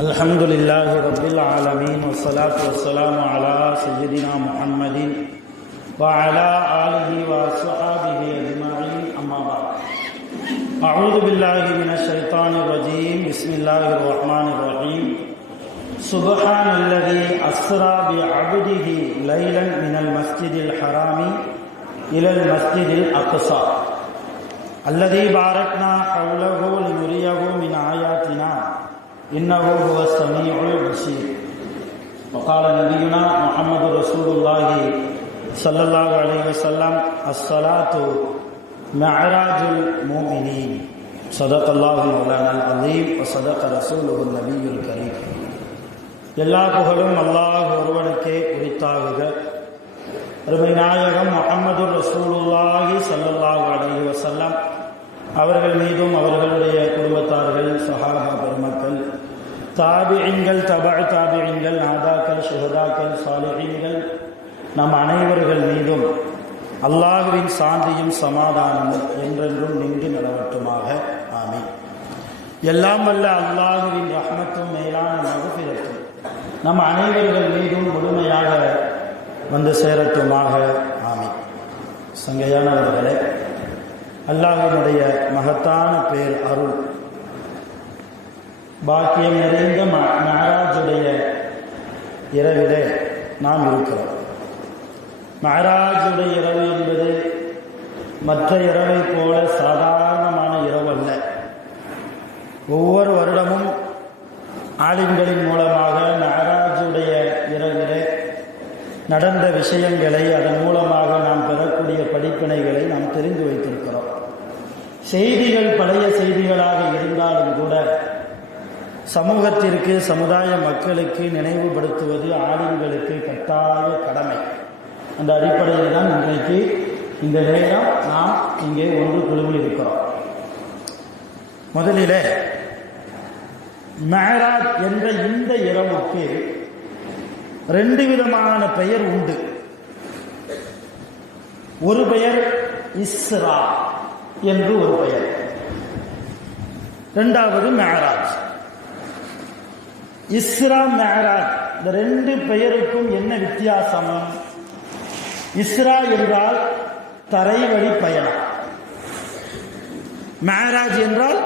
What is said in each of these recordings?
الحمد لله رب العالمين والصلاة والسلام على سيدنا محمد وعلى آله وصحبه أجمعين أما بعد أعوذ بالله من الشيطان الرجيم بسم الله الرحمن الرحيم سبحان الذي أسرى بعبده ليلا من المسجد الحرام إلى المسجد الأقصى الذي باركنا حوله لنريه من آياتنا إنه هو السميع البصير. وقال نبينا محمد رسول الله صلى الله عليه وسلم الصلاة معراج المؤمنين صدق الله مولانا العظيم وصدق رسوله النبي الكريم. எல்லா புகழும் அல்லாஹ் ஒருவனுக்கே உரித்தாகுக. அருமை நாயகம் முஹம்மது ரசூலுல்லாஹி ஸல்லல்லாஹு அலைஹி வஸல்லம் அவர்கள் மீதும் அவர்களுடைய குடும்பத்தார்கள் சஹாபா பெருமக்கள் தாபிஈன்கள் தபஅ தாபிஈன்கள் நாதாக்கள் ஷுஹதாக்கள் சாலிஹீன்கள் நம் அனைவர்கள் மீதும் அல்லாஹ்வின் சாந்தியும் சமாதானமும் என்றென்றும் நின்று நிலவட்டுமாக. ஆமீன். எல்லாம் வல்ல அல்லாஹ்வின் ரஹ்மத்தும் மேலான மக்ஃபிரத்தும் நம் அனைவர்கள் மீதும் முழுமையாக வந்து சேரட்டுமாக. ஆமீன். சங்கையானவர்களே, அல்லாஹ்வினுடைய மகத்தான பேர் அருள் பாக்கியம் நிறைந்த மஅராஜுடைய இரவிலே நாம் இருக்கிறோம். மஅராஜுடைய இரவு என்பது மற்ற இரவை போல சாதாரணமான இரவு அல்ல. ஒவ்வொரு வருடமும் ஆலிம்களின் மூலமாக மஅராஜுடைய இரவிலே நடந்த விஷயங்களை அதன் மூலமாக நாம் பெறக்கூடிய படிப்பினைகளை நாம் தெரிந்து வைத்திருக்கிறோம். செய்திகள் பழைய செய்திகளாக இருந்தாலும் கூட சமூகத்திற்கு சமுதாய மக்களுக்கு நினைவுபடுத்துவது ஆலிம்களுக்கு கட்டாய கடமை. அந்த அடிப்படையில் தான் இன்றைக்கு இந்த நேரம் நாம் இங்கே ஒன்று குழுவில் இருக்கிறோம். முதலிலே மஅராஜ் என்ற இந்த இரவுக்கு ரெண்டு விதமான பெயர் உண்டு. ஒரு பெயர் இஸ்ரா என்று ஒரு பெயர், இரண்டாவது மஅராஜ். இஸ்ரா மஅராஜ் இந்த ரெண்டு பெயருக்கும் என்ன வித்தியாசம்? இஸ்ரா என்றால் தரைவழி பயணம், மஅராஜ் என்றால்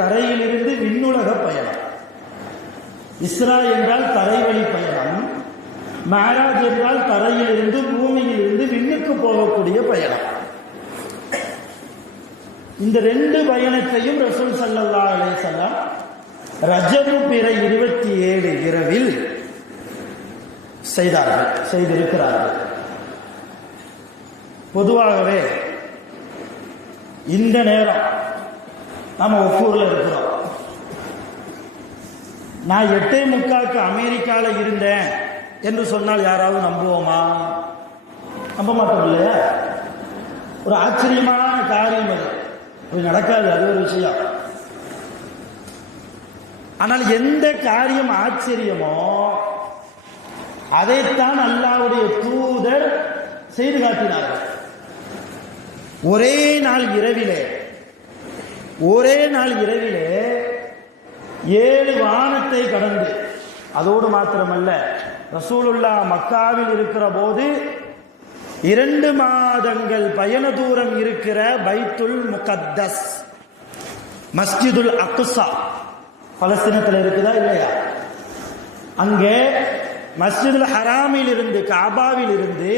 தரையிலிருந்து விண்ணுலக பயணம். இஸ்ரா என்றால் தரைவழி பயணம், மஅராஜ் என்றால் தரையிலிருந்து பூமியிலிருந்து விண்ணுக்கு போகக்கூடிய பயணம். இந்த ரெண்டு பயணத்தையும் ரசூல் ஸல்லல்லாஹு அலைஹி வஸல்லம் ரஜபு பிறை 27 இரவில் செய்திருக்கிறார்கள். பொதுவாகவே இந்த நேரம் நாம ஒவ்வொருல இருக்கிறோம். நான் 8:45 அமெரிக்காவில் இருந்தேன் என்று சொன்னால் யாராவது நம்புவோமா? நம்ப மாட்டோம் இல்லையா? ஒரு ஆச்சரியமான காரியம் அது நடக்காது, அது ஒரு விஷயம். ஆனால் எந்த காரியம் ஆச்சரியமோ அதைத்தான் அல்லாஹ்வுடைய தூதர் செய்து காட்டினார்கள். ஒரே நாள் இரவிலே 7 வானத்தை கடந்து, அதோடு மாத்திரமல்ல, ரசூலுல்லாஹ் மக்காவில் இருக்கிற போது 2 மாதங்கள் பயண தூரம் இருக்கிற பைத்துல் முகத்தஸ் மஸ்ஜிதுல் அக்ஸா பலஸ்தீனத்தில் இருக்குதா இல்லையா? அங்கே மஸ்ஜிதுல் ஹராமில் இருந்து, காபாவில் இருந்து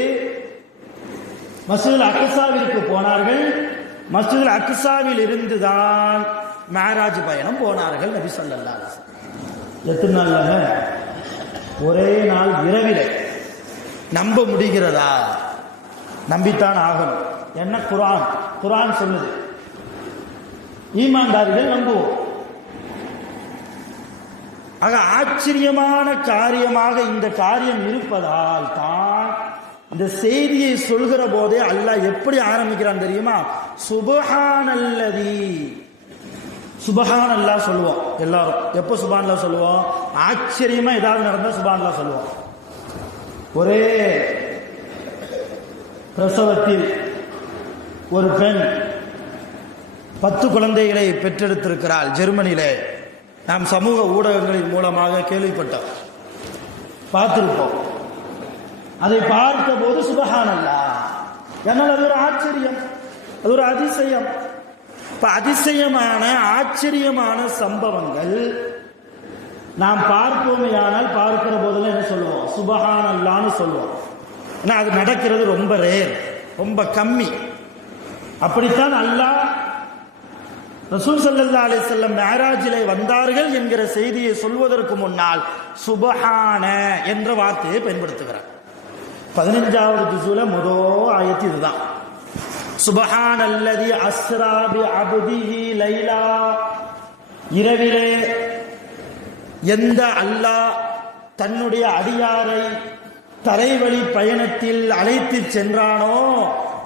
மஸ்ஜிதுல் அக்ஸாவிற்கு போனார்கள். மஸ்ஜிதுல் அக்ஸாவில் இருந்துதான் மஅராஜ் பயணம் போனார்கள் நபி ஸல்லல்லாஹு அலைஹி வஸல்லம். எத்தனை நாள்ல? ஒரே நாள் இரவிலே. நம்ப முடிகிறதா? நம்பித்தான் ஆகணும். என்ன குர்ஆன் சொல்லுது, ஈமான்தாரிகள் நம்புவோம். ஆக ஆச்சரியமான காரியமாக இந்த காரியம் இருப்பதால் தான் இந்த செய்தியை சொல்கிற போதே அல்லாஹ் எப்படி ஆரம்பிக்கிறான் தெரியுமா? சுப்ஹானல்லதி. சுப்ஹானல்லாஹ் சொல்லுவோம் எல்லாரும். எப்போ சுப்ஹானல்லாஹ் சொல்லுவோம்? ஆச்சரியமா ஏதாவது நடந்தா சுப்ஹானல்லாஹ் சொல்லுவோம். ஒரே பிரசவத்தில் ஒரு பெண் 10 குழந்தைகளை பெற்றெடுத்திருக்கிறாள் ஜெர்மனியிலே. நாம் சமூக ஊடகங்களின் மூலமாக கேள்விப்பட்டோம், பார்த்திருப்போம். அதை பார்த்த போது சுபஹானல்லாஹ், என்னால் அது ஒரு ஆச்சரியம், அது ஒரு அதிசயம். அதிசயமான ஆச்சரியமான சம்பவங்கள் நாம் பார்ப்போமேயானால் பார்க்கிற போதெல்லாம் என்ன சொல்லுவோம்? சுபஹானல்லாஹ்னு சொல்லுவோம். ஏன்னா அது நடக்கிறது ரொம்ப ரேர், ரொம்ப கம்மி. அப்படித்தான் அல்லாஹ் ரசூல் ஸல்லல்லாஹு அலைஹி வஸல்லம் மிஅராஜிலே வந்தார்கள் என்கிற செய்தியை சொல்வதற்கு முன்னால் சுபஹான என்ற வார்த்தையை பயன்படுத்துகிறார். 15வது ஜுஸுல முதல் ஆயத்து இதுதான். சுபஹானல்லதி அஸ்ரா பி அப்திஹி லைலா, இரவிலே எந்த அல்லாஹ் தன்னுடைய அடியாரை தரைவழி பயணத்தில் அழைத்து சென்றானோ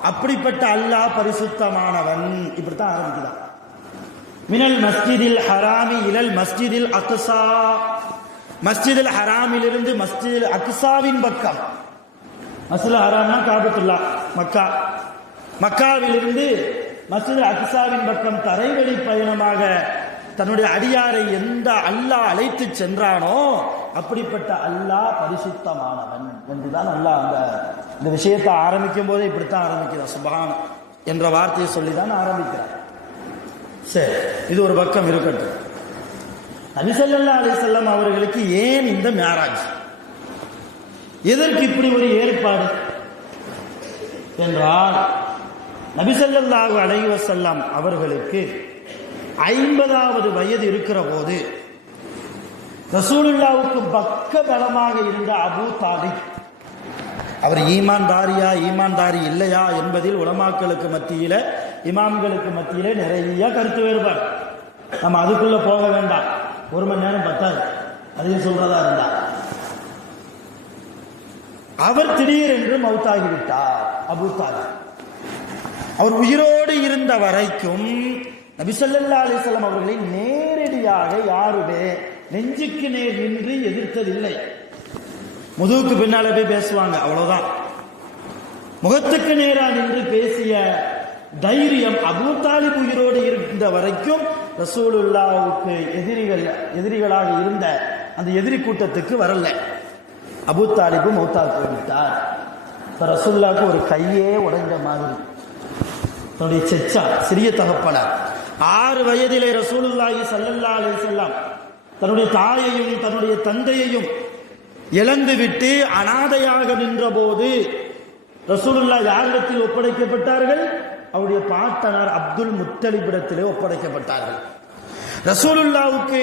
அப்படிப்பட்ட அல்லாஹ் பரிசுத்தமானவன். இப்படித்தான் ஆரம்பிக்கிறான். மினல் மஸ்ஜிதில் ஹராமி இலல் மஸ்ஜிதில் அக்ஸா, மஸ்ஜிதில் ஹராமிலிருந்து மஸ்ஜிதில் அக்ஸாவின் பக்கம். மஸ்ஜிதுல் ஹராம்னா காபத்துல்லா மக்கா, மக்காவிலிருந்து மஸ்ஜிதுல் அக்ஸாவின் பக்கம் தரைவழி பயணமாக தன்னுடைய அடியாரை எந்த அல்லாஹ் அழைத்து சென்றானோ அப்படிப்பட்ட அல்லாஹ் பரிசுத்தமானவன் என்றுதான் அல்லாஹ் இந்த விஷயத்தை ஆரம்பிக்கும் போதே இப்படித்தான் ஆரம்பிக்கிறார். சுப்ஹான் என்ற வார்த்தையை சொல்லிதான் ஆரம்பிக்கிறார். சரி, இது ஒரு பக்கம் இருக்கட்டும். நபி ஸல்லல்லாஹு அலைஹி வஸல்லம் அவர்களுக்கு ஏன் இந்த மிஅராஜ், எதற்கு இப்படி ஒரு ஏற்பாடு என்றால், நபி ஸல்லல்லாஹு அலைஹி வஸல்லம் அவர்களுக்கு 50வது வயது இருக்கிற போது ரசூலுல்லாஹ்வுக்கு பக்க பலமாக இருந்த அபூ தாலிப், அவர் ஈமான்தாரியா ஈமான்தாரி இல்லையா என்பதில் உலமாக்களுக்கு மத்தியில, இமாம்களுக்கு மத்தியிலே நிறைய கருத்து வேறுபாடு. நம்ம அதுக்குள்ள போக வேண்டாம், ஒரு மணி நேரம் பத்தாது அதையும் சொல்றதா இருந்தா. அவர் திடீரென்று மௌத்தாகிவிட்டார். அபூ தாலிப் அவர் உயிரோடு இருந்த வரைக்கும் நபி ஸல்லல்லாஹு அலைஹி வஸல்லம் அவர்களை நேரடியாக யாருமே நெஞ்சுக்கு நேர் நின்று எதிர்த்ததில்லை. முதுகுக்கு பின்னால போய் பேசுவாங்க, அவ்வளவுதான். முகத்துக்கு நேரா நின்று பேசிய தைரியம் அபூ தாலிப் உயிரோடு இருந்த வரைக்கும் ரசூலுல்லாஹ்வுக்கு எதிரிகளாக இருந்த அந்த எதிரி கூட்டத்துக்கு வரல. அபூ தாலிப் மௌத்தா போய்விட்டார். ரசூலுல்லாஹ்வுக்கு ஒரு கையே உடைந்த மாதிரி, தன்னுடைய செச்சா சிறிய தகப்பனார் 6 வயதிலே ரசூலுல்லாஹி ஸல்லல்லாஹு அலைஹி வஸல்லம் தன்னுடைய தாயையும் தன்னுடைய தந்தையையும் இழந்துவிட்டு அனாதையாக நின்ற போது ரசூலுல்லாஹ் யாரிடத்தில் ஒப்படைக்கப்பட்டார்கள்? அவருடைய பாட்டனார் அப்துல் முத்தலிபிடத்திலே ஒப்படைக்கப்பட்டார்கள். ரசூலுல்லாஹ்வுக்கு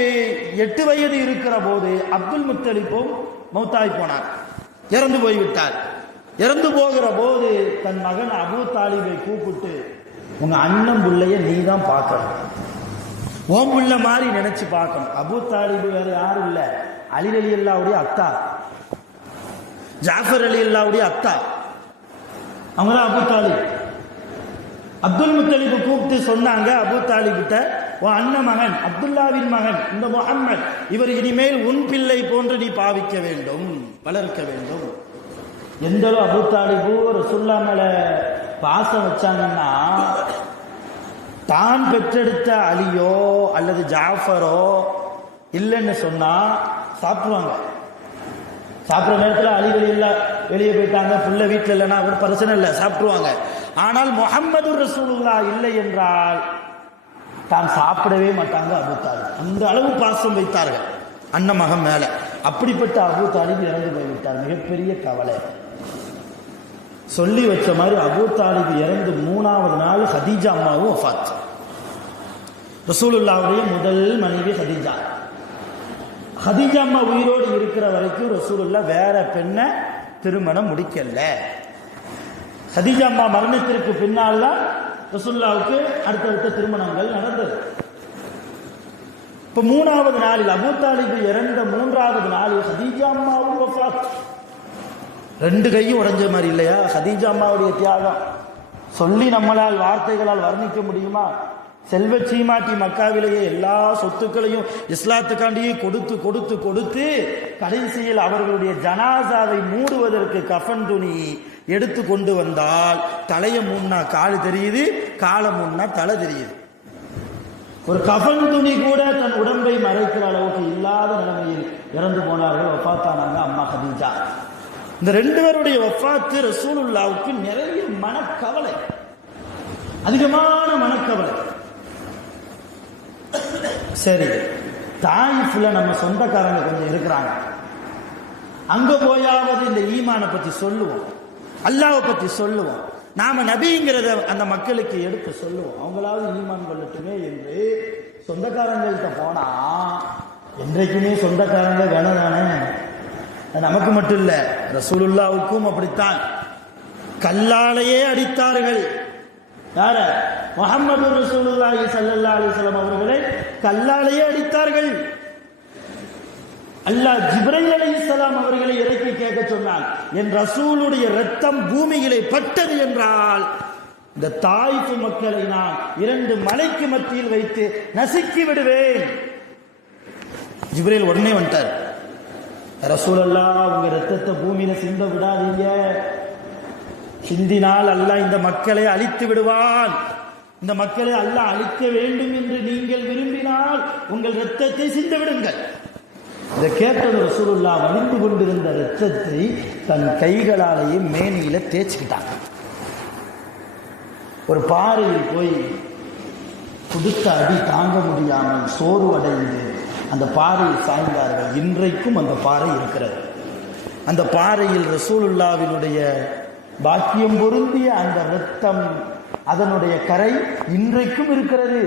8 வயது இருக்கிற போது அப்துல் முத்தலிபும் மௌத்தாய் போனார், இறந்து போய்விட்டார். இறந்து போகிற போது தன் மகன் அபூ தாலிபை கூப்பிட்டு, உங்க அண்ணன் பிள்ளைய நீ தான் பார்க்கணும், ஓம் பிள்ளை மாதிரி நினைச்சு பார்க்கணும். அபூ தாலிபு வேற யாரும் இல்ல, அலி ரலியல்லாஹுடைய அத்தா, ஜாஃபர் ரலியல்லாஹுடைய அத்தா, அவங்கதான் அபூ தாலிப். அப்துல் முத்தலிபு கூப்பிட்டு சொன்னாங்க அபூ தாலிபிட்ட, உன் அண்ணன் மகன் அப்துல்லாவின் மகன் இந்த முஹம்மத், இவர் இனிமேல் உன் பிள்ளை போன்று நீ பாவிக்க வேண்டும், வளர்க்க வேண்டும். எந்த அளவு அபூ தாலிபு ரசூலுல்லாஹ் மேல பாசம் வச்சாங்கன்னா, தான் பெற்றெடுத்த அலியோ அல்லது ஜாஃபரோ இல்லைன்னு சொன்னா சாப்பிடுவாங்க. சாப்பிட்ற நேரத்தில் அலிகள் இல்லை, வெளியே போயிட்டாங்க, புள்ள வீட்டில் இல்லைன்னா அவர் பிரச்சனை இல்லை, சாப்பிடுவாங்க. ஆனால் முஹம்மது ரசூலுல்லாஹ் இல்லை என்றால் தான் சாப்பிடவே மாட்டாங்க அபூ தாலிப். அந்த அளவு பாசம் வைத்தார்கள் அண்ணன் மகன் மேல. அப்படிப்பட்ட அபூ தாலிப் இறந்து போய்விட்டார். மிகப்பெரிய கவலை. சொல்லி வச்ச மாதிரி அபூ தாலிப் இறந்து 3வது நாள் ஹதீஜா அம்மாவும் வஃபாத். ரசூலுல்லாஹ்வுடைய முதல் மனைவி ஹதீஜா. ஹதீஜா அம்மா உயிரோடு இருக்கிற வரைக்கும் ரசூலுல்லாஹ் வேற பெண்ணை திருமணம் முடிக்கல. ஹதீஜா அம்மா மரணத்திற்கு பின்னால் தான் ரசூலுல்லாஹ்வுக்கு அடுத்தடுத்த திருமணங்கள் நடந்தது. இப்ப 3வது நாளில் அபூ தாலிப் இறந்த 3வது நாளில் ஹதீஜா அம்மாவும் வஃபாத். 2 கையும் உடைஞ்ச மாதிரி இல்லையா ஹதீஜா அம்மாவுடைய தியாகம்? சொல்லி நம்மளால் வார்த்தைகளால் வர்ணிக்க முடியுமா? செல்வ சீமாட்டி மக்காவிலேயே எல்லா சொத்துக்களையும் இஸ்லாத்துக்காண்டியே கொடுத்து கொடுத்து கொடுத்து கடைசியில் அவர்களுடைய ஜனாசாவை மூடுவதற்கு கஃன் துணி எடுத்து கொண்டு வந்தால் தலையை மூணா கால் தெரியுது, காலை மூணா தலை தெரியுது. ஒரு கஃன் துணி கூட தன் உடம்பை மறைக்கிற அளவுக்கு இல்லாத நிலைமையில் இறந்து போனார்கள். வஃபாத்தானாங்க அம்மா கதீஜா. இந்த 2 பேருடைய வஃபாத்து ரசூலுல்லாவுக்கு நிறைய மனக்கவலை, அதிகமான மனக்கவலை. சரி, தாயிஃப்ல நம்ம சொந்தக்காரங்க கொஞ்சம் இருக்கிறாங்க, அங்க போயாவது இந்த ஈமானை பத்தி சொல்லுவோம், அல்லாஹ்வை பத்தி சொல்லுவோம், நாம நபிங்கிறத அந்த மக்களுக்கு எடுத்து சொல்லுவோம், அவங்களாவது ஈமான் கொள்ளட்டுமே என்று சொந்தக்காரங்கள்ட்ட போனா, என்றைக்குமே சொந்தக்காரங்க வேணதானே. நமக்கு மட்டும் இல்ல, ரசூலுல்லாவுக்கும் அப்படித்தான். கல்லாலேயே அடித்தார்கள். யார? முஹம்மது ரசூலுல்லாஹி ஸல்லல்லாஹு அலைஹி வஸல்லம் அவர்களை கல்லாலேயே அடித்தார்கள். அல்லாஹ் ஜிப்ரீல் அலைஹிஸ்ஸலாம் அவர்களை இறக்கி கேட்க சொன்னான், என் ரசூலுடைய ரத்தம் பூமியிலே பட்டது என்றால் இந்த தாயிஃப் மக்களை நான் 2 மலைக்கு மத்தியில் வைத்து நசுக்கி விடுவேன். ஜிப்ரீல் உடனே வந்துட்டார், ரசூலல்லாஹ் உங்க ரத்தத்தை பூமியில சிந்த விடாதீங்க, சிந்தினால் அல்லாஹ் இந்த மக்களை அழித்து விடுவான். இந்த மக்களை அல்லாஹ் அழிக்க வேண்டும் என்று நீங்கள் விரும்பினால் உங்கள் ரத்தத்தை சிந்த விடுங்கள். இதை கேட்டது ரசூலுல்லாஹ் வலிந்து கொண்டிருந்த ரத்தத்தை தன் கைகளாலேயே மேனியில தேய்ச்சிக்கிட்டாங்க. ஒரு பாறையில் போய் கொடுத்த அடி தாங்க முடியாமல் சோர்வடைந்து அந்த பாறையில் சாய்ந்தார்கள். இன்றைக்கும் அந்த பாறை இருக்கிறது. அந்த பாறையில் ரசூலுல்லாஹ்வினுடைய பாக்கியம் பொருந்திய அந்த இரத்தம், அதனுடைய கரை இன்றைக்கும் இருக்கிறது.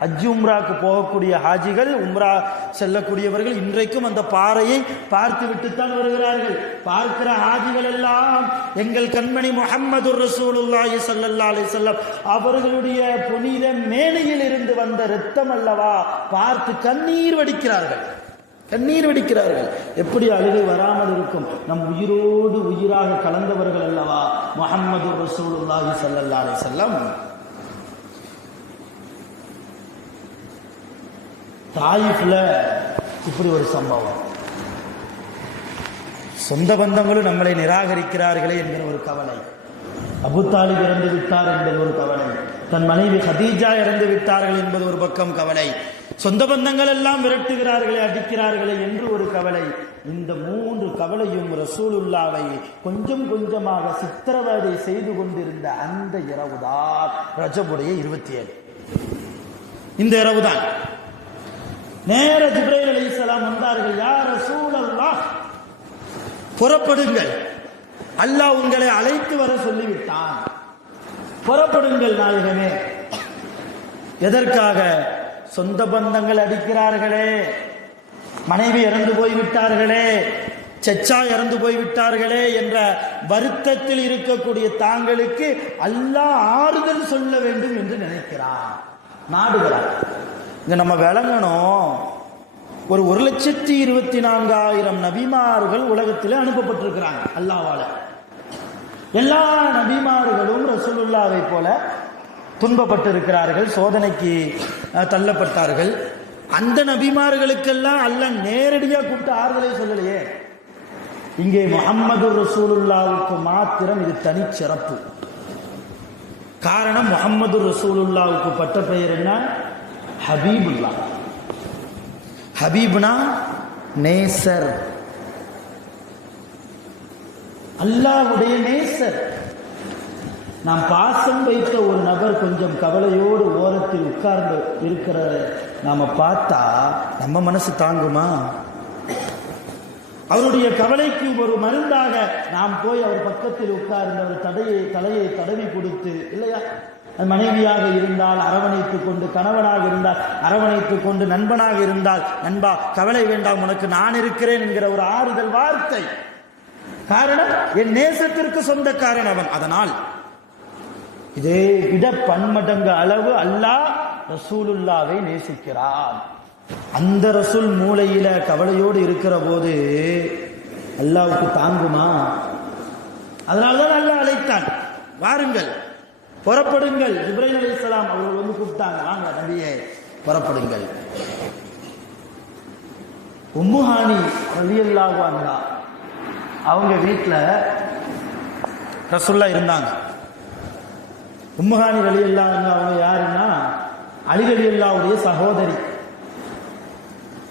ஹஜ் உம்ராக்கு போகக்கூடிய ஹாஜிகள், உம்ரா செல்லக்கூடியவர்கள் இன்றைக்கும் அந்த பாறையை பார்த்து விட்டுத்தான் வருகிறார்கள். பார்க்கிற ஹாஜிகள் எல்லாம் எங்கள் கண்மணி முஹம்மது ரசூலுல்லாஹி ஸல்லல்லாஹு அலைஹி வஸல்லம் அவர்களுடைய புனித மேனியில் இருந்து வந்த இரத்தம் அல்லவா பார்த்து கண்ணீர் வடிக்கிறார்கள், கண்ணீர் வடிக்கிறார்கள். எப்படி அழுகை வராமல் இருக்கும்? நம் உயிரோடு உயிராக கலந்தவர்கள் அல்லவா முஹம்மது ரசூலுல்லாஹி ஸல்லல்லாஹு அலைஹி வஸல்லம். தாயிஃப்ல இப்படி ஒரு சம்பவம். சொந்த பந்தங்களும் நம்மளை நிராகரிக்கிறார்களே என்கிற ஒரு கவலை, அபு தாலிப் இறந்து விட்டார் என்பது ஒரு கவலை, தன் மனைவி ஹதீஜா இறந்து விட்டார்கள் என்பது ஒரு பக்கம் கவலை, சொந்த பந்தங்கள் எல்லாம் விரட்டுகிறார்களே, அடிக்கிறார்களே என்று ஒரு கவலை. இந்த 3 கவலையும் ரசூலுல்லாவை கொஞ்சம் கொஞ்சமாக சித்திரவதை செய்து கொண்டிருந்த அந்த இரவுதான் ரஜபுடைய 27. இந்த இரவுதான் நேர ஜிப்ரீல் அலைஹிஸ்ஸலாம் வந்தார்கள். யா ரசூலல்லாஹ், புறப்படுங்கள், அல்லாஹ் உங்களை அழைத்து வர சொல்லிவிட்டான், புறப்படுங்கள் நாயகமே. எதற்காக? சொந்த பந்தங்கள் அடிக்கிறார்களே, மனைவி இறந்து போய்விட்டார்களே, சச்சா இறந்து போய்விட்டார்களே என்ற வருத்தத்தில் இருக்கக்கூடிய தாங்களுக்கு அல்லாஹ் ஆறுதல் சொல்ல வேண்டும் என்று நினைக்கிறார். நாடுகிறார். இங்க நம்ம விளங்கணும், ஒரு 1,24,000 நபிமார்கள் உலகத்தில் அனுப்பப்பட்டிருக்கிறாங்க அல்லாஹ்வால. எல்லா நபிமார்களும் ரசூலுல்லாவை போல துன்பப்பட்டிருக்கிறார்கள், சோதனைக்கு தள்ளப்பட்டார்கள். அந்த நபிமார்களுக்கெல்லாம் அல்லாஹ் நேரடியாக கூப்பிட்டு ஆறுதலை சொல்லலையே. இங்கே முஹம்மது ரசூலுல்லாவுக்கு மாத்திரம் இது தனி சிறப்பு. காரணம், முஹம்மது ரசூலுல்லாவுக்கு பட்ட பெயர் என்ன? ஹபீபுல்லா. ஹபீப்னா நேசர், அல்லாஹ்வுடைய நேசர். நாம் பாசம் வைத்த ஒரு நபர் கொஞ்சம் கவலையோடு ஓரத்தில் உட்கார்ந்து இருக்கிற நாம பார்த்தா நம்ம மனசு தாங்குமா? அவருடைய கவலைக்கு ஒரு மருந்தாக நாம் போய் அவர் பக்கத்தில் உட்கார்ந்து அவர் தலையை தடவி கொடுத்து, இல்லையா, மனைவியாக இருந்தால் அரவணைத்துக் கொண்டு, கணவனாக இருந்தால் அரவணைத்துக் கொண்டு, நண்பனாக இருந்தால் நண்பா கவலை வேண்டாம் உனக்கு நான் இருக்கிறேன் என்கிற ஒரு ஆறுதல் வார்த்தை. காரணம், என் நேசத்திற்கு சொந்தக்காரன் அவன். அதனால் இதே விட பன்மடங்கு அளவு அல்லாஹ் ரசூலுல்லாவை நேசிக்கிறான். அந்த ரசூல் மூலையில கவலையோடு இருக்கிற போது அல்லாஹ்வுக்கு தாங்குமா? அதனால்தான் அல்லாஹ் அழைத்தான், வாருங்கள், புறப்படுங்கள். ஜிப்ரீல் அலைஹிஸ்ஸலாம் அவர்கள் வந்து கூப்பிட்டாங்க, வாங்க நபியே புறப்படுங்கள். உம்மு ஹானி ரலியல்லாஹு அன்ஹா அவங்க வீட்டில் ரசூலுல்லாஹ் இருந்தாங்க. உம்மு ஹானி ரலியல்லாஹு அன்ஹா அவங்க யாருன்னா அலி ரலியல்லாஹுடைய சகோதரி.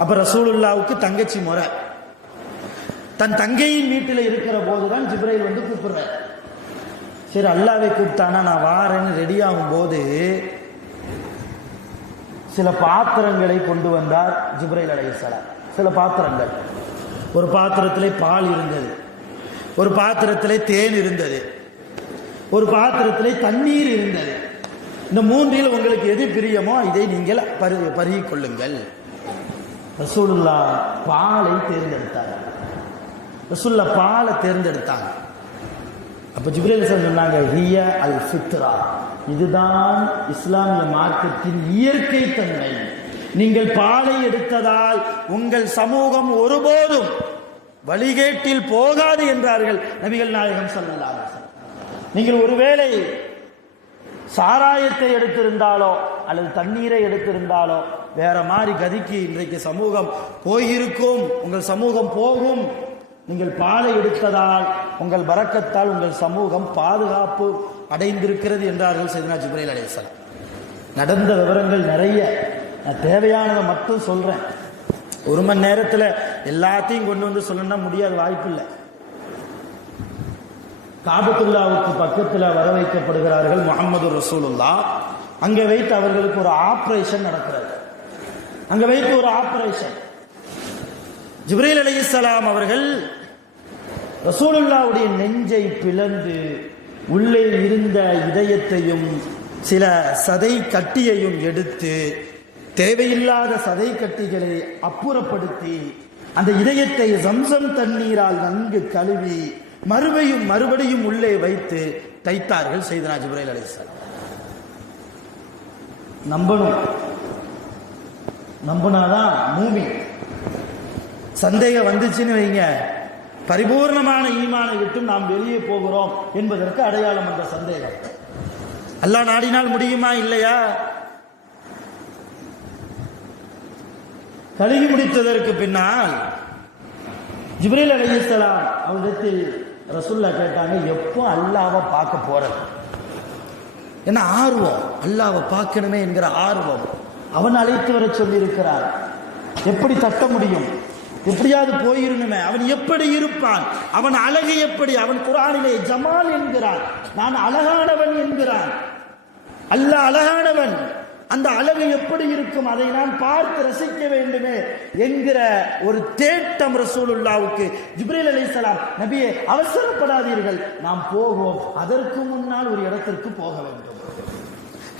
அப்ப ரசூலுல்லாவுக்கு தங்கச்சி முறை. தன் தங்கையின் வீட்டில் இருக்கிற போதுதான் ஜிப்ரைல் வந்து கூப்பிடுறார். சரி அல்லாஹ்வை கூப்பிட்டானா நான் வாரேன்னு ரெடி ஆகும் போது சில பாத்திரங்களை கொண்டு வந்தார் ஜிப்ரைல் அலைஹிஸ்ஸலாம். சில பாத்திரங்கள், ஒரு பாத்திரத்திலே பால் இருந்தது, ஒரு பாத்திரத்திலே தேன் இருந்தது, ஒரு பாத்திரத்திலே தண்ணீர் இருந்தது. இந்த மூன்றில் உங்களுக்கு எது பிரியமோ இதை நீங்கள் பருகிக் கொள்ளுங்கள். ரசூலுல்லாஹ் பாலை தேர்ந்தெடுத்தாங்க. ரசூலுல்லாஹ் பாலை தேர்ந்தெடுத்தாங்க. அப்ப ஜிப்ரீல் சொன்னாங்க, ஹிய அல் ஃபித்ரா, இதுதான் இஸ்லாமிய மார்க்கத்தின் இயற்கை தன்மை. நீங்கள் பாலை எடுத்ததால் உங்கள் சமூகம் ஒருபோதும் வழிகேட்டில் போகாது என்றார்கள் நபிகள் நாயகம் ஸல்லல்லாஹு அலைஹி வஸல்லம். நீங்கள் ஒருவேளை சாராயத்தை எடுத்திருந்தாலோ அல்லது தண்ணீரை எடுத்திருந்தாலோ வேற மாதிரி கதிக்கு இன்றைக்கு சமூகம் போயிருக்கும், உங்கள் சமூகம் போகும். நீங்கள் பாலை எடுத்ததால் உங்கள் பரக்கத்தால் உங்கள் சமூகம் பாதுகாப்பு அடைந்திருக்கிறது என்றார்கள் சையதுனா ஜிப்ரீல் அலைஹிஸ்ஸலாம். நடந்த விவரங்கள் நிறைய, நான் தேவையானதை மட்டும் சொல்றேன். ஒரு மணி நேரத்தில் எல்லாத்தையும் கொண்டு வந்து சொல்லணும்னா முடியாது, வாய்ப்பு இல்லை. காபத்துல்லாவுக்கு பக்கத்தில் வர வைக்கப்படுகிறார்கள் முஹம்மது ரசூலுல்லாஹ். அங்கே வைத்து அவர்களுக்கு ஒரு ஆபரேஷன் நடக்கிறது. அங்கே வைத்து ஒரு ஆபரேஷன். ஜிப்ரீல் அலைஹிஸ்ஸலாம் அவர்கள் ரசூலுல்லாஹ்வுடைய நெஞ்சை பிளந்து உள்ளே இருந்த இதயத்தையும் சில சதை கட்டியையும் எடுத்து தேவையில்லாத சதை கட்டிகளை அப்புறப்படுத்தி அந்த இதயத்தை ஜம்சம் தண்ணீரால் நன்கு கழுவி மறுபடியும் உள்ளே வைத்து தைத்தார்கள் சையதுனா ஜிப்ரீல் அலைஹிஸ்ஸலாம். நம்பணும், நம்பினாதான் மூமின். சந்தேகம் வந்துச்சுன்னு வைங்க, பரிபூர்ணமான ஈமானை விட்டு நாம் வெளியே போகிறோம் என்பதற்கு அடையாளம் அந்த சந்தேகம். அல்லாஹ் நாடினால் முடியுமா இல்லையா? கழுகி முடித்ததற்கு பின்னால் ஜிப்ரீல் அலைஹிஸ்ஸலாம் அவரிடத்தில் ரசூலுல்லாஹ் கேட்டாங்க, எப்போ அல்லாஹ்வை பார்க்க போறது? என்ன ஆர்வம், அல்லாஹ்வை பார்க்கணுமே என்கிற ஆர்வம். அவன் அழைத்து வர சொல்லி இருக்கிறார். எப்படி தட்ட முடியும்? எப்படியாவது போயிருணுமே. அவன் எப்படி இருப்பான், அவன் அழகு எப்படி? அவன் குர்ஆனிலே ஜமால் என்கிறான், நான் அழகானவன் என்கிறான். அல்லாஹ் அழகானவன், அந்த அழகு எப்படி இருக்கும், அதை நான் பார்த்து ரசிக்க வேண்டுமே என்கிற ஒரு தேட்டம் ரசூலுல்லாவுக்கு. ஜிப்ரீல் அலைஹிஸ்ஸலாம், நபியே அவசரப்படாதீர்கள், நாம் போவோம், அதற்கு முன்னால் ஒரு இடத்திற்கு போக வேண்டும்,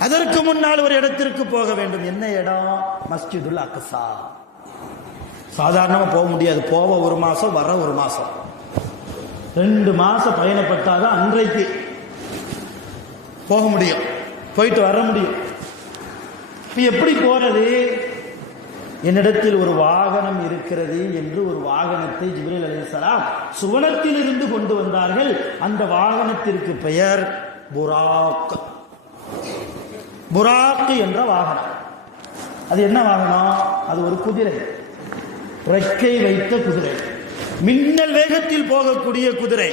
அதற்கு முன்னால் ஒரு இடத்திற்கு போக வேண்டும். என்ன இடம்? மஸ்ஜிதுல் அக்ஸா. சாதாரணமாக போக முடியாது, போக ஒரு மாசம், வர ஒரு மாசம், 2 மாசம் பயணப்பட்டாதான் அன்றைக்கு போக முடியும், போயிட்டு வர முடியும். எப்படி போறது? என்னிடத்தில் ஒரு வாகனம் இருக்கிறது என்று ஒரு வாகனத்தை ஜிப்ரீல் அலைஹிஸ்ஸலாம் சுவனத்தில் இருந்து கொண்டு வந்தார்கள். அந்த வாகனத்திற்கு பெயர் புராக். புராக் என்ற வாகனம். அது என்ன வாகனம்? அது ஒரு குதிரை, ரெக்கை வைத்த குதிரை, மின்னல் வேகத்தில் போகக்கூடிய குதிரை.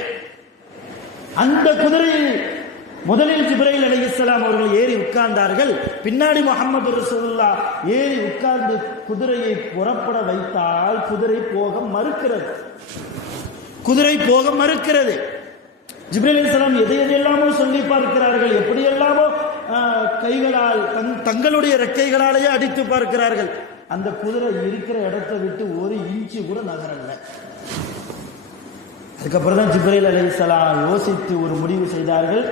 அந்த குதிரையில் முதலில் ஜிப்ரீல் அலைஹிஸ்ஸலாம் அவர்கள் ஏறி உட்கார்ந்தார்கள். பின்னாடி முஹம்மது ரசூலுல்லாஹ் ஏறி உட்கார்ந்து குதிரையை புறப்பட வைத்தால் குதிரை போக மறுக்கிறது. குதிரை போக மறுக்கிறது. ஜிப்ரீல் அலைஹிஸ்ஸலாம் எதையெல்லாமோ சொல்லி பார்க்கிறார்கள், எப்படியெல்லாமோ கைகளால் தங்களுடைய ரெக்கைகளாலேயே அடித்து பார்க்கிறார்கள். அந்த குதிரை இருக்கிற இடத்தை விட்டு 1 இன்ச்சு கூட நகரல. அதுக்கப்புறம் தான் ஜிப்ரீல் அலைஹிஸ்ஸலாம் யோசித்து ஒரு முடிவு செய்தார்கள்.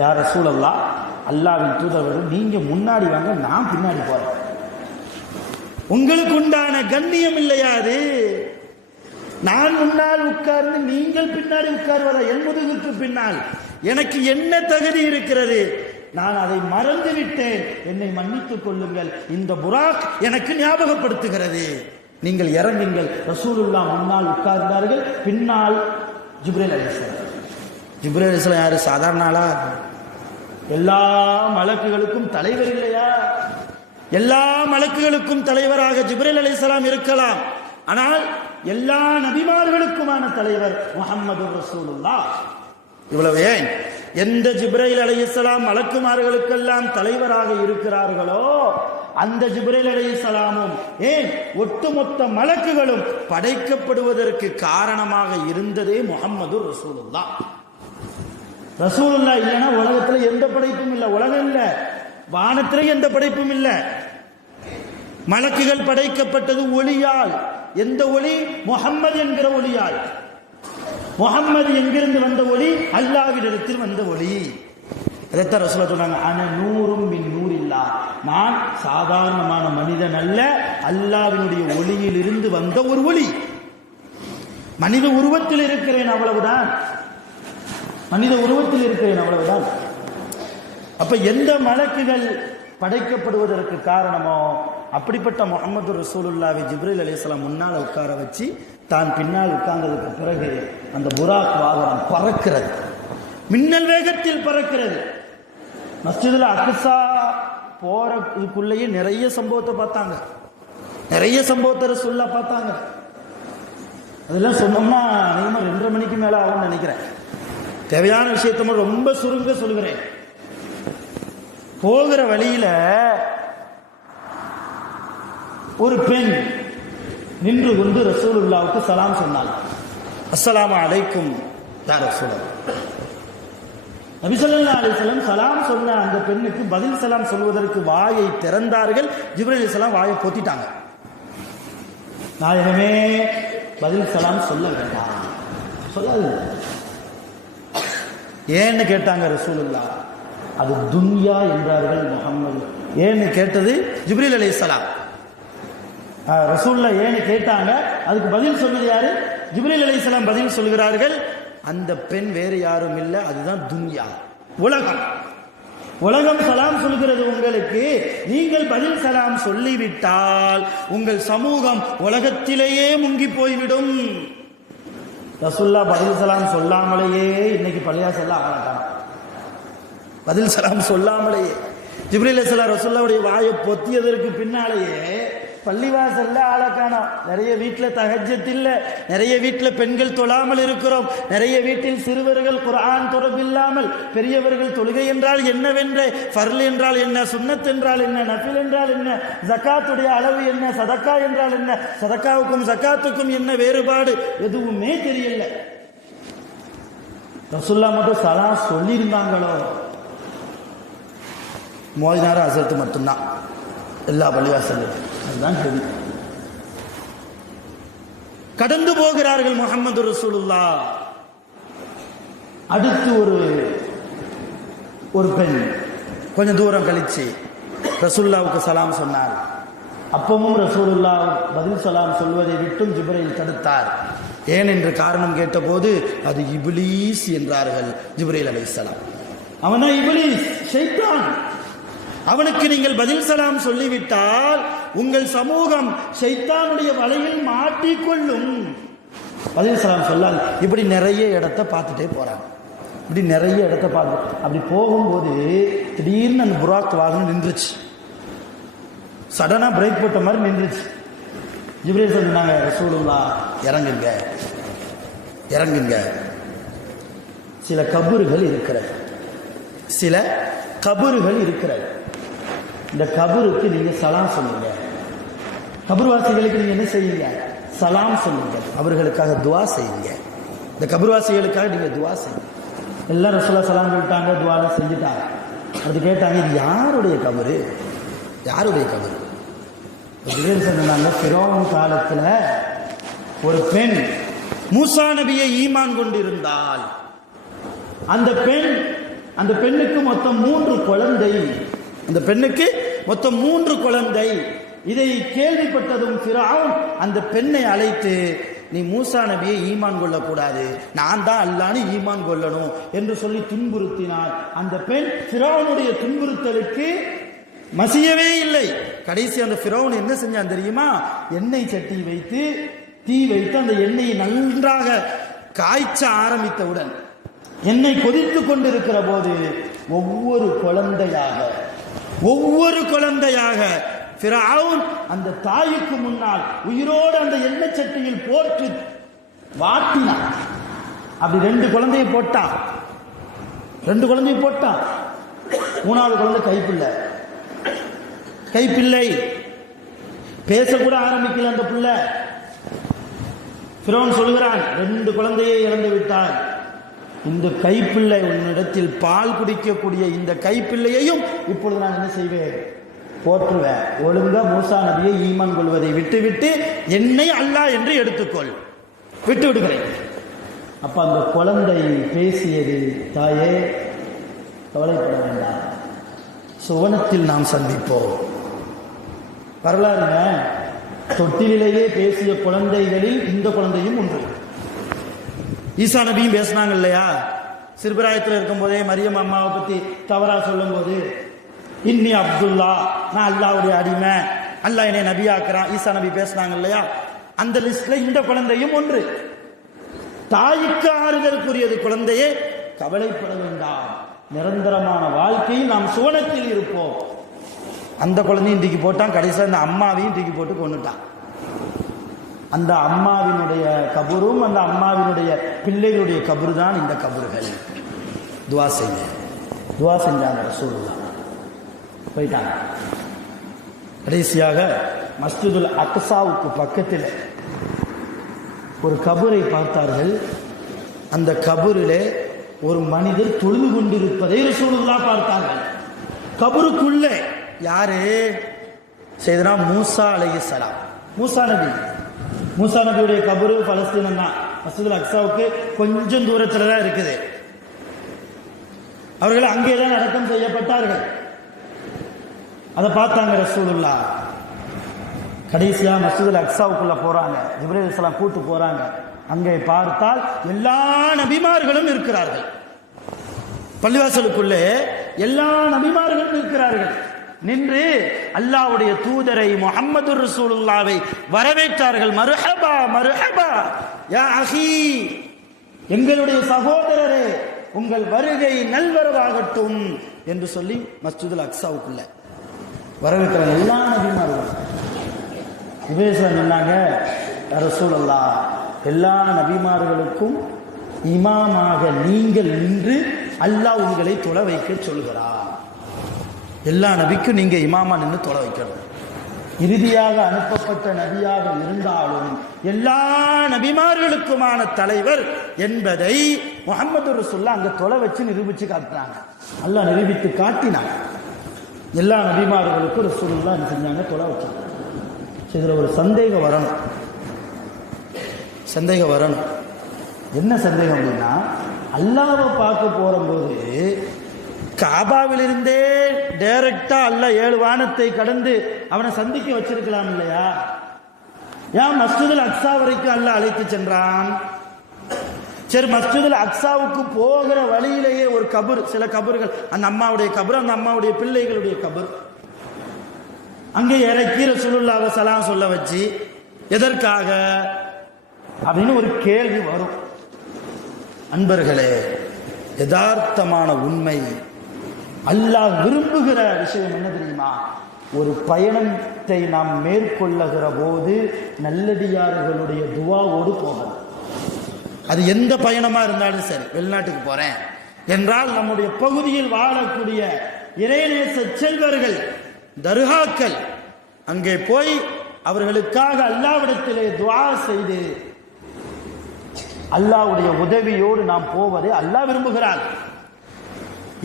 யா ரசூலல்லாஹ், அல்லாஹ்வின் தூதர், நீங்க முன்னாடி வாங்க, நான் பின்னாடி போறேன். உங்களுக்கு உண்டான கண்ணியம் இல்லையா அது? நான் முன்னால் உட்கார்ந்து நீங்கள் பின்னாடி உட்கார்வதா? என் முதுகுக்கு பின்னால் எனக்கு என்ன தகுதி இருக்கிறது? நான் அதை மறந்து விட்டேன், என்னை மன்னித்துக் கொள்ளுங்கள். இந்த புராக் எனக்கு ஞாபகப்படுத்துகிறது, நீங்கள் இறங்குங்கள். ரசூலுல்லாஹ் முன்னால் உட்கார்ந்தார்கள், பின்னால் ஜிப்ரீல் அலைஹிஸ்ஸலாம். ஜிப்ரீல் அலைஹிஸ்ஸலாம் யாரு? சாதாரண ஆளா? எல்லா மலக்குகளுக்கும் தலைவர் இல்லையா? எல்லா மலக்குகளுக்கும் தலைவராக ஜிப்ரீல் அலைஹிஸ்ஸலாம் இருக்கலாம். ஆனால் எல்லா நபிமார்களுக்குமான தலைவர் முஹம்மது ரசூலுல்லாஹ். இவ்வளவு ஏன் எந்த ஜிப்ரைல் அலைஹிஸ்ஸலாம் மலக்குமார்களுக்கெல்லாம் தலைவராக இருக்கிறார்களோ அந்த ஜிப்ரைல் அலைஹிஸ்ஸலாமும் ஏன் ஒட்டுமொத்த மலக்குகளும் படைக்கப்படுவதற்கு காரணமாக இருந்ததே முஹம்மது ரசூலுல்லாஹ். ரசூலுல்லாஹ் இல்லைன்னா உலகத்துல எந்த படைப்பும் இல்லை. உலகம் இல்லை, வானத்திலே எந்த படைப்பும் இல்லை. மலக்குகள் படைக்கப்பட்டது ஒளியால். எந்த ஒளி? முஹம்மது என்கிற ஒளியால். முஹம்மது எங்கிருந்து வந்த ஒளி? அல்லாஹ்விடத்தில் வந்த ஒளி. அதைத்தான் ரசூலுல்லாஹ் சொன்னாங்க, அன நூறும் மின் நூரில்லா, நான் சாதாரணமான மனிதன் அல்ல, அல்லாஹ்வினுடைய ஒளியில் இருந்து வந்த ஒரு ஒளி. மனித உருவத்தில் இருக்கிறேன், அவ்வளவுதான். மனித உருவத்தில் இருக்கிறேன், அவ்வளவுதான். அப்ப எந்த மலக்குகள் படைக்கப்படுவதற்கு காரணமோ அப்படிப்பட்ட முஹம்மது ரசூலுல்லாஹி ஜிப்ரீல் அலைஹிஸ்ஸலாம் முன்னால் உட்கார வச்சு தான் பின்னால் உட்கார்ந்ததுக்கு பிறகு அந்த புராக் வாகனம் பறக்கிறது, மின்னல் வேகத்தில் பறக்கிறது. மஸ்ஜிதுல் அக்ஸா போறதுக்குள்ளேயே நிறைய சம்பவத்தை பார்த்தாங்க, நிறைய சம்பவத்தை ரசூலுல்லாஹ் பார்த்தாங்க. அதெல்லாம் சொன்னோம்னா அதிகமாக 2:30 மணிக்கு மேல ஆகும்னு நினைக்கிறேன். தேவையான விஷயத்த ரொம்ப சுருங்க சொல்கிறேன். போகிற வழியில ஒரு பெண் நின்று கொண்டு ரசூலுல்லாஹ்வுக்கு சலாம் சொன்னாள். அஸ்ஸலாமு அலைக்கும் யா ரசூலல்லாஹ். நபி ஸல்லல்லாஹு அலைஹி வஸல்லம் சலாம் சொன்ன அந்த பெண்ணுக்கு பதில் சலாம் சொல்வதற்கு வாயை திறந்தார்கள். ஜிப்ரீல் அலைஹிஸ்ஸலாம் வாயை பொத்திட்டாங்க. நாயகமே பதில் சலாம் சொல்ல வேண்டாம், சொல்லாது. ஏன்னு கேட்டாங்க ரசூலுல்லாஹ். அது துன்யா என்றார்கள் முஹம்மது. ஏன்னு கேட்டது ஜிப்ரீல் அலைஹிஸ்ஸலாம். ரசூலுல்லாஹ் ஏன்னு கேட்டாங்க, அதுக்கு பதில் சொன்னது யாரு? ஜிப்ரீல் அலைஹிஸ்ஸலாம் பதில் சொல்கிறார்கள், அந்த பெண் வேறு யாரும் இல்லை, அதுதான் துன்யா, உலகம். உலகம் சலாம் சொல்கிறது உங்களுக்கு, நீங்கள் பதில் சலாம் சொல்லிவிட்டால் உங்கள் சமூகம் உலகத்திலேயே முங்கி போய்விடும். ரசூலுல்லாஹ் பதில் சலாம் சொல்லாமலேயே இன்னைக்கு பள்ளியாசல்ல ஆகலாம். பதில் சலாம் சொல்லாமலேயே ஜிப்ரீல் அலைஹிஸ்ஸலாம் ரசூலுல்லாஹ்வுடைய வாயை பொத்தியதற்கு பின்னாலேயே பள்ளிவாசல்ல ஆளை காணோம். நிறைய வீட்டில் தஹஜ்ஜத் இல்லை, நிறைய வீட்டில் பெண்கள் தொழாமல் இருக்கிறோம், நிறைய வீட்டில் சிறுவர்கள் குர்ஆன் தொடர்பில்லாமல், பெரியவர்கள் தொழுகை என்றால் என்னவென்று, ஃபர்ல் என்றால் என்ன, சுன்னத் என்றால் என்ன, நஃபில் என்றால் என்ன, ஜகாத்துடைய அளவு என்ன, சதக்கா என்றால் என்ன, சதக்காவுக்கும் ஜகாத்துக்கும் என்ன வேறுபாடு, எதுவுமே தெரியல. ரசூலுல்லாஹ் மட்டும் சலாம் சொல்லியிருந்தாங்களோ, மோதினார் அசரத்து மட்டும்தான் எல்லா பள்ளிவாசலும். அதுதான் சரி. கடந்து போகிறார்கள் முஹம்மது ரசூலுல்லாஹ். அடுத்து ஒரு பெண் கொஞ்சம் தூரம் கழிச்சு ரசூலுல்லாஹ்வுக்கு சலாம் சொன்னார். அப்பவும் ரசூலுல்லாஹ் பதில் சலாம் சொல்வதை விட்டும் ஜிப்ரீல் தடுத்தார். ஏன் என்று காரணம் கேட்டபோது அது இப்லீஸ் என்றார்கள் ஜிப்ரீல் அலைஹிஸ்ஸலாம். அவனா இப்லீஸ், ஷைத்தான். அவனுக்கு நீங்கள் பதில் சலாம் சொல்லிவிட்டால் உங்கள் சமூகம் ஷைத்தானுடைய வலையில் மாட்டிக்கொள்ளும். பதில் சலாம் சொல்லாது. இப்படி நிறைய இடத்தை பார்த்துட்டே போறாங்க. இப்படி நிறைய இடத்தை பார்த்து அப்படி போகும்போது திடீர்னு அந்த புராக் வாகனம் நின்றுச்சு. சடனா பிரேக் போட்ட மாதிரி நின்றுச்சு. ஜிப்ரீல் சொன்னாங்க, ரசூலுல்லாஹ் இறங்குங்க, இறங்குங்க. சில கபறுகள் இருக்கிறது, சில கபறுகள் இருக்கிறது. இந்த கபருக்கு நீங்க சலாம் சொல்லுங்க. கபர்வாசிகளுக்கு நீங்க என்ன செய்யுங்க? சலாம் சொல்லுங்க. அவர்களுக்காக துவா செய்யுங்க. இந்த கபர்வாசிகளுக்காக நீங்க துவா செய்யுங்க. எல்லாம் ரசூலுல்லாஹ் சலாம் சொல்லிட்டாங்க, துவாலாம் செஞ்சுட்டாங்க. அது கேட்டாங்க, இது யாருடைய கபரு? யாருடைய கபரு? சொன்னாங்க, ஃபிரௌன் காலத்துல ஒரு பெண் மூசா நபியை ஈமான் கொண்டிருந்தால் அந்த பெண்ணுக்கு மொத்தம் 3 குழந்தை. அந்த பெண்ணுக்கு மொத்தம் 3 குழந்தை. இதை கேள்விப்பட்டதும் ஃபிரௌன் அந்த பெண்ணை அழைத்து, நீ மூசா நபியை ஈமான் கொள்ளக்கூடாது, நான் தான் அல்லாஹ்னு ஈமான் கொள்ளணும் என்று சொல்லி துன்புறுத்தினார். அந்த பெண் ஃபிரௌனுடைய துன்புறுத்தலுக்கு மசியவே இல்லை. கடைசி அந்த ஃபிரௌன் என்ன செஞ்சான் தெரியுமா? எண்ணெய் சட்டி வைத்து தீ வைத்து அந்த எண்ணெயை நன்றாக காய்ச்ச ஆரம்பித்தவுடன், எண்ணெய் கொதித்து கொண்டிருக்கிற போது ஒவ்வொரு குழந்தையாக ஃபிரௌன் அந்த தாய்க்கு முன்னால் உயிரோடு அந்த எண்ணெய் சட்டியில் போட்டு வாட்டினான். அப்படி 2 குழந்தையை போட்டான். 2 குழந்தையும் போட்டான். 3வது குழந்தை கைப்பிள்ளை பேசக்கூட ஆரம்பிக்கல அந்த பிள்ளை. ஃபிரௌன் சொல்கிறான், 2 குழந்தையை இழந்து விட்டார், இந்த கைப்பிள்ளை உன்னிடத்தில் பால் குடிக்கக்கூடிய இந்த கைப்பிள்ளையையும் இப்பொழுது நான் என்ன செய்வேன், போற்றுவேன். ஒழுங்கா மூசா நபியை ஈமான் கொள்வதை விட்டுவிட்டு என்னை அல்லாஹ் என்று எடுத்துக்கொள், விட்டு விடுகிறேன். அப்ப அந்த குழந்தை பேசியது, தாயே கவலைப்பட வேண்டாம், சுவனத்தில் நாம் சந்திப்போம். வரலாறுங்க, தொட்டிலேயே பேசிய குழந்தைகளில் இந்த குழந்தையும் ஒன்று. ஈசா நபியும் பேசினாங்க இல்லையா, சிறுபிராயத்தில் இருக்கும் போதே மரியம் அம்மாவை பத்தி தவறா சொல்லும் போது, இன்னி அப்துல்லா, நான் அல்லாவுடைய அடிமை, அல்லாஹ் என்னை நபியாக்குறான், ஈசா நபி பேசினாங்க இல்லையா, அந்த லிஸ்ட்ல இந்த குழந்தையும் ஒன்று. தாய்க்கு ஆறுதலுக்குரியது குழந்தையே, கவலைப்பட வேண்டாம், நிரந்தரமான வாழ்க்கையில் நாம் சுவனத்தில் இருப்போம். அந்த குழந்தையும் தூக்கி போட்டான், கடைசியில் அந்த அம்மாவையும் தூக்கி போட்டு கொண்டுட்டான். அந்த அம்மாவினுடைய கபரும் அந்த அம்மாவினுடைய பிள்ளைகளுடைய கபரு தான் இந்த கபறுகள். துவா செஞ்சாங்க ரசூலுல்லாஹ், போயிட்டாங்க. கடைசியாக மஸ்ஜிதுல் அக்ஸாவுக்கு பக்கத்தில் ஒரு கபரை பார்த்தார்கள். அந்த கபரிலே ஒரு மனிதர் தொழுது கொண்டிருப்பதை ரசூலுல்லாஹ் பார்த்தார்கள். கபருக்குள்ளே யாரு? செய்தனா மூசா அலைஹிஸ்ஸலாம். மூசா நபியுடைய கபரு பலஸ்தீனம் தான், மஸ்ஜிதுல் அக்ஸாவுக்கு கொஞ்சம் தூரத்தில் தான் இருக்குது. அவர்கள் அங்கேதான் அடக்கம் செய்யப்பட்டார்கள். அதை பார்த்தாங்க ரசூலுல்லாஹ். கடைசியா மஸ்ஜிதுல் அக்ஸாவுக்குள்ள போறாங்க, ஜிப்ரீல் அலைஹிஸ்ஸலாம் கூட்டு போறாங்க. அங்கே பார்த்தால் எல்லா நபிமார்களும் இருக்கிறார்கள். பள்ளிவாசலுக்குள்ளே எல்லா நபிமார்களும் இருக்கிறார்கள். நின்று அல்லாஹ்வுடைய தூதரை முஹம்மது ரசூலுல்லாவை வரவேற்றார்கள். மர்ஹபா மர்ஹபா யா அஹி, எங்களுடைய சகோதரரே, உங்கள் வருகை நல்வரவாகட்டும் என்று சொல்லி மஸ்ஜிதுல் அக்ஸாவுக்குள்ள வரவேற்ற எல்லா நபிமார்களும் சொன்னாங்க, ரசூலுல்லாஹ், எல்லா நபிமார்களுக்கும் இமாமாக நீங்கள் நின்று அல்லாஹ் உங்களை தொலை வைக்க சொல்கிறார். எல்லா நபிக்கும் நீங்க இமாமா நின்று தொலை வைக்கணும். இறுதியாக அனுப்பப்பட்ட நபியாக இருந்தாலும் எல்லா நபிமார்களுக்குமான தலைவர் என்பதை முஹம்மது ரசூலுல்லாஹ் அங்க தொலை வச்சு நிரூபிச்சு காட்டுறாங்க. அல்லாஹ் நிரூபித்து காட்டினாங்க. எல்லா நபிமார்களுக்கும் ரசூலுல்லாஹ் என்ன செஞ்சாங்க, தொலை வச்சாங்க. இதுல ஒரு சந்தேகம் வரணும். என்ன சந்தேகம் அப்படின்னா, அல்லாஹ்வை பார்க்க போகும்போது காபாவிலிருந்தே டைரக்டா அல்லாஹ் 7 வானத்தை கடந்து அவனை சந்திக்க வச்சிருக்கலாம் இல்லையா? ஏன் மஸ்ஜிதுல் அக்ஸா வரைக்கும் அல்லாஹ் அழைத்து சென்றான்? சரி, மஸ்ஜிதுல் அக்ஸாவுக்கு போகிற வழியிலேயே ஒரு கபர், சில கபர்கள், அந்த அம்மாவுடைய கபர், அந்த அம்மாவுடைய பிள்ளைகளுடைய கபர், அங்கே இறக்கி ரசூலுல்லாஹ் சலாம் சொல்ல வச்சு எதற்காக அப்படின்னு ஒரு கேள்வி வரும். அன்பர்களே, யதார்த்தமான உண்மை, அல்லாஹ் விரும்புகிற விஷயம் என்ன தெரியுமா? ஒரு பயணத்தை நாம் மேற்கொள்ளுகிற போது நல்லடியார்களுடைய துவாவோடு போகணும். அது எந்த பயணமா இருந்தாலும் சரி, வெளிநாட்டுக்கு போறேன் என்றால் நம்முடைய பகுதியில் வாழக்கூடிய இறைநேச செல்வர்கள், தர்காக்கள், அங்கே போய் அவர்களுக்காக அல்லாஹ்விடத்திலே துஆ செய்து அல்லாஹ்வுடைய உதவியோடு நாம் போவதை அல்லாஹ் விரும்புகிறார்.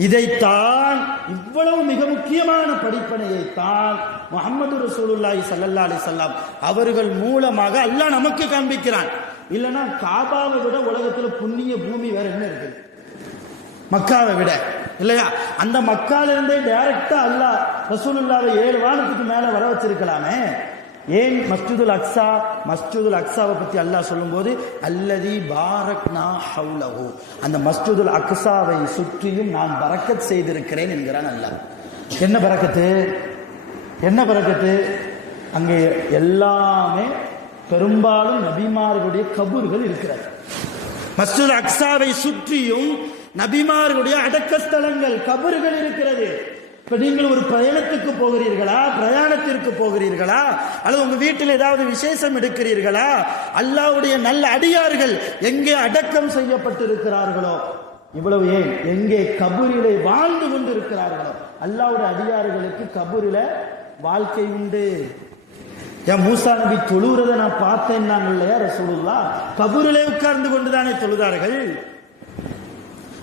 இதைத்தான், இவ்வளவு மிக முக்கியமான படிப்பனையைத்தான் முஹம்மது ரசூலுல்லாஹி ஸல்லல்லாஹு அலைஹி வஸல்லம் அவர்கள் மூலமாக அல்லாஹ் நமக்கு காண்பிக்கிறான். இல்லைன்னா காபாவை விட உலகத்துல புண்ணிய பூமி வேற என்ன இருக்கு? மக்காவை விட இல்லையா? அந்த மக்காலிருந்தே டைரக்டா அல்லாஹ் ரசூலுல்லாஹ்வை 7 வானத்துக்கு மேல வர வச்சிருக்கலாமே. ஏன் மஸ்ஜிதுல் அக்ஸாவை பத்தி அல்லாஹ் சொல்லும்போது அல்லதி பாரக்னா ஹவுலஹு, அந்த மஸ்ஜிதுல் அக்ஸாவை சுற்றியும் நான் பரக்கத் செய்திருக்கிறேன் என்கிறான் அல்லாஹ். என்ன பரக்கத்து? அங்கே எல்லாமே பெரும்பாலும் நபிமார்களுடைய கபூர்கள் இருக்கிறது. மஸ்ஜிதுல் அக்ஸாவை சுற்றியும் நபிமார்களுடைய அடக்க ஸ்தலங்கள், கபர்கள் இருக்கிறது. இப்ப நீங்கள் ஒரு பிரயாணத்திற்கு போகிறீர்களா, அல்லது உங்க வீட்டில் ஏதாவது விசேஷம் எடுக்கிறீர்களா, அல்லாஹ்வுடைய நல்ல அடியார்கள் எங்கே அடக்கம் செய்யப்பட்டிருக்கிறார்களோ, இவ்வளவு ஏன், எங்கே கபூரிலே வாழ்ந்து கொண்டு இருக்கிறார்களோ அல்லாஹ்வுடைய அடியார்களுக்கு கபூரில வாழ்க்கை உண்டு. ஏன் மூசா நபி தொழுகிறத நான் பார்த்தேன் நாங்கள் இல்லையா ரசூலுல்லாஹ், கபூரிலே உட்கார்ந்து கொண்டுதானே தொழுதார்கள்.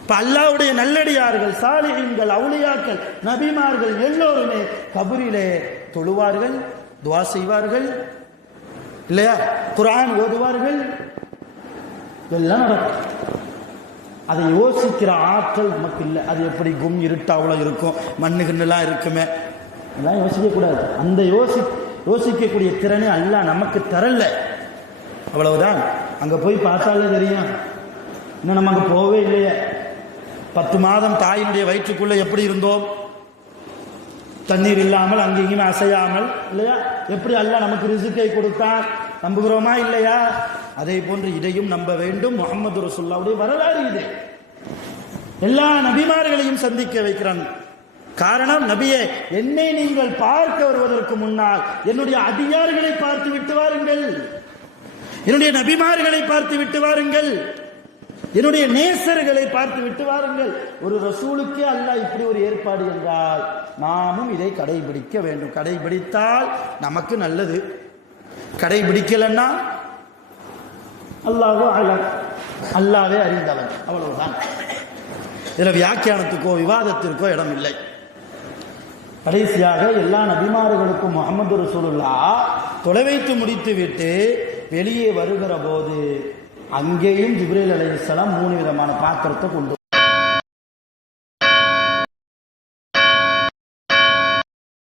இப்ப அல்லாஹ்வுடைய நல்லடியார்கள், சாலிஹீன்கள், அவுலியாக்கள், நபிமார்கள் எல்லோருமே கபூரிலே தொழுவார்கள், துஆ செய்வார்கள் இல்லையா, குர்ஆன் ஓதுவார்கள், எல்லாம் நடக்கும். அதை யோசிக்கிற ஆற்றல் நமக்கு இல்லை. அது எப்படி கும் இருட்டாவுல இருக்கும், மண்ணு கிண்ணெல்லாம் இருக்குமே, எல்லாம் யோசிக்க கூடாது. அந்த யோசிக்கக்கூடிய திறனை அல்லாஹ் நமக்கு தரல, அவ்வளவுதான். அங்க போய் பார்த்தாலே தெரியும். இன்னும் நம்ம அங்க போகவே இல்லையே. 10 மாதம் தாயினுடைய வயிற்றுக்குள்ள எப்படி இருந்தோம், தண்ணீர் இல்லாமல் அங்கேயுமே அசையாமல் இல்லையா, எப்படி அல்லாஹ் நமக்கு ரிசுக்கை கொடுத்தார், நம்புகிறோமா இல்லையா? அதே போன்று இதையும் நம்ப வேண்டும். முஹம்மது ரசூலுல்லாஹ்வுடைய வரலாறு இது. எல்லா நபிமார்களையும் சந்திக்க வைக்கிறான். காரணம், நபியே, என்னை நீங்கள் பார்க்க வருவதற்கு முன்னால் என்னுடைய அடியார்களை பார்த்து விட்டு வாருங்கள், என்னுடைய நபிமார்களை பார்த்து விட்டு வாருங்கள், என்னுடைய நேசர்களை பார்த்து விட்டு வாருங்கள். ஒரு ரசூலுக்கே அல்லாஹ் இப்படி ஒரு ஏற்பாடு என்றால் நாமும் இதை கடைபிடிக்க வேண்டும். கடைபிடித்தால் நமக்கு நல்லது, கடைபிடிக்கலன்னா அல்லாஹ்வே அறிந்தவன், அவ்வளவுதான். இதில் வியாக்கியானத்துக்கோ விவாதத்திற்கோ இடம் இல்லை. கடைசியாக எல்லா நபிமார்களுக்கும் முஹம்மது ரசூலுல்லாஹ் தொலை வைத்து முடித்து விட்டு வெளியே வருகிற போது அங்கேயும் ஜிப்ரீல் அலைஹிஸ்ஸலாம் 3 விதமான பாத்திரத்தை கொண்டு